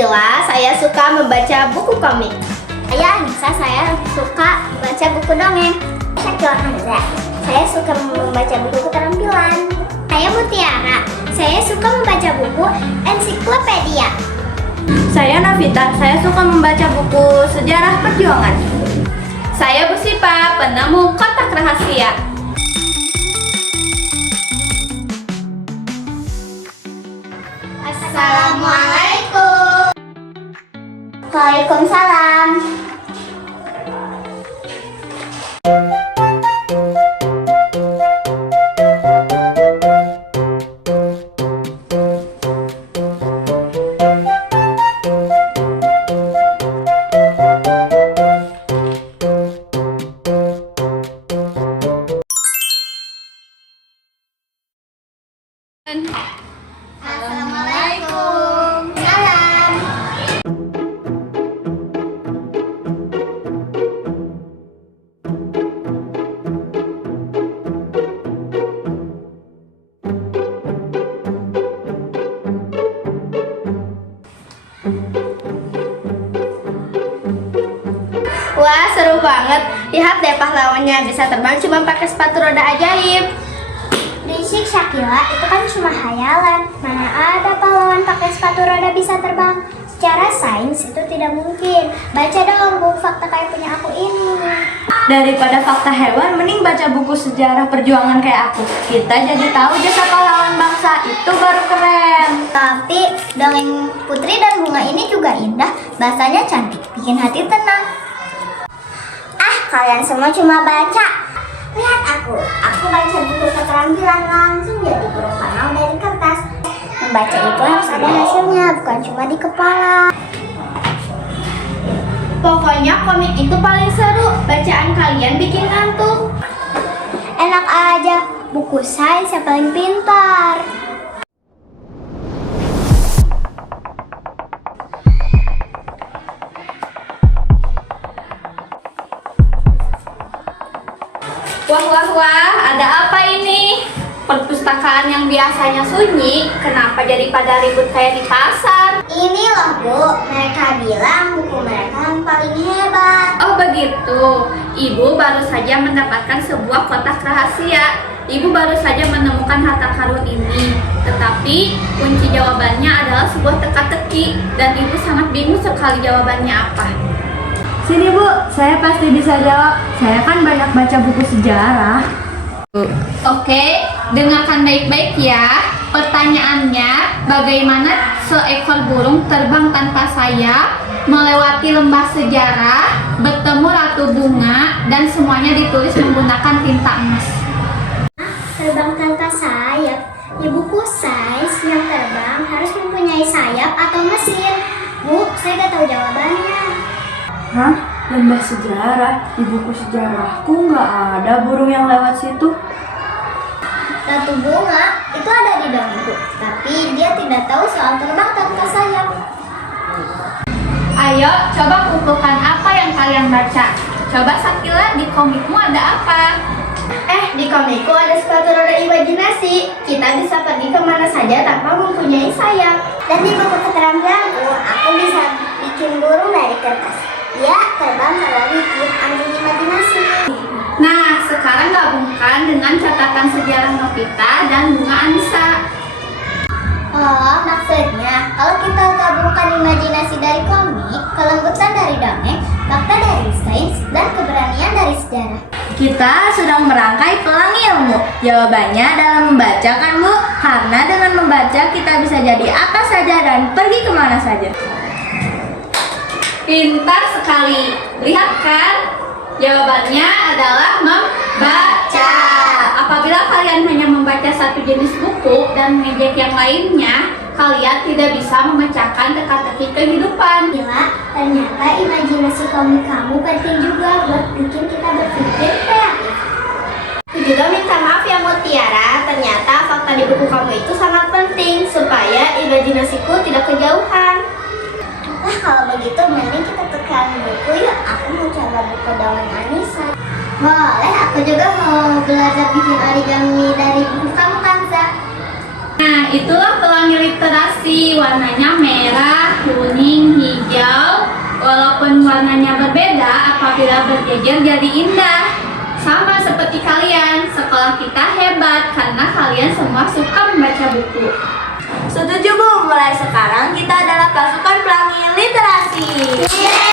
Sakila, saya suka membaca buku komik. Saya Anissa, saya suka membaca buku dongeng. Sakila Hamza, saya suka membaca buku keterampilan. Saya Mutiara, saya suka membaca buku ensiklopedia. Saya Navita, saya suka membaca buku sejarah perjuangan. Saya Busipa, penemu kotak rahasia. Assalamualaikum. Waalaikumsalam. Assalamualaikum. Salam. Wah, seru banget. Lihat deh pahlawannya bisa terbang cuma pakai sepatu roda ajaib. Berisik Sakila, itu kan cuma hayalan. Mana ada pahlawan pakai sepatu roda bisa terbang? Secara sains itu tidak mungkin. Baca dong buku fakta kayak punya aku ini. Daripada fakta hewan, mending baca buku sejarah perjuangan kayak aku. Kita jadi tahu jasa pahlawan bangsa, itu baru keren. Tapi dongeng Putri dan Bunga ini juga indah. Bahasanya cantik, bikin hati tenang. Ah, kalian semua cuma baca. Lihat aku baca buku keterampilan langsung jadi burung panau dari kertas. Membaca itu harus ada hasilnya, bukan cuma di kepala. Pokoknya komik itu paling seru. Bacaan kalian bikin ngantuk. Enak aja, buku sains yang paling pintar. Wah, ada apa ini? Perpustakaan yang biasanya sunyi, kenapa jadi pada ribut kayak di pasar? Ini loh Bu, mereka bilang buku mereka yang paling hebat. Oh begitu, Ibu baru saja mendapatkan sebuah kotak rahasia. Ibu baru saja menemukan harta karun ini. Tetapi kunci jawabannya adalah sebuah teka-teki. Dan Ibu sangat bingung sekali jawabannya apa. Sini Bu, saya pasti bisa jawab. Saya kan banyak baca buku sejarah. Oke, dengarkan baik-baik ya. Pertanyaannya, bagaimana seekor burung terbang tanpa sayap, melewati lembah sejarah, bertemu ratu bunga, dan semuanya ditulis menggunakan tinta emas? Terbang tanpa sayap. Di buku sains yang terbang harus mempunyai sayap atau mesin. Bu, saya gak tahu jawabannya. Hah? Lembah sejarah? Di buku sejarahku nggak ada burung yang lewat situ. Ratu bunga itu ada di dongengku, tapi dia tidak tahu soal terbang tanpa sayap. Ayo, coba kumpulkan apa yang kalian baca. Coba Sakila, di komikmu ada apa? Di komikku ada sepatu roda imajinasi. Kita bisa pergi kemana saja tanpa mempunyai sayap. Dan di buku keterampilanku, aku bisa bikin burung dari kertas. Dia terbang kalau bikin album imajinasi. Nah, sekarang gabungkan dengan catatan sejarah Novita dan Bunga Anissa. Oh, maksudnya kalau kita gabungkan imajinasi dari komik, kelembutan dari dongeng, fakta dari sains, dan keberanian dari sejarah. Kita sedang merangkai pelangi ilmu. Jawabannya dalam membaca kan Bu? Karena dengan membaca kita bisa jadi apa saja dan pergi kemana saja. Pintar sekali. Lihat kan? Jawabannya adalah membaca. Apabila kalian hanya membaca satu jenis buku dan mengejek yang lainnya, kalian tidak bisa memecahkan teka-teki kehidupan. Gila, ternyata imajinasi komik kamu penting juga buat bikin kita berpikir kreatif. Aku juga minta maaf ya Mutiara, ternyata fakta di buku kamu itu sangat penting supaya imajinasiku tidak kejauhan. Nah, kalau begitu mending kita tukar buku yuk. Aku mau coba buku dongeng Anissa. Boleh, aku juga mau belajar bikin origami dari buku kamu, Kanza. Nah, itulah pelangi pelangi literasi, warnanya merah, kuning, hijau. Walaupun warnanya berbeda, apabila berjejer jadi indah. Sama seperti kalian, sekolah kita hebat karena kalian semua suka membaca buku. Setuju Bu, mulai sekarang kita adalah pasukan pelangi literasi. Yeay!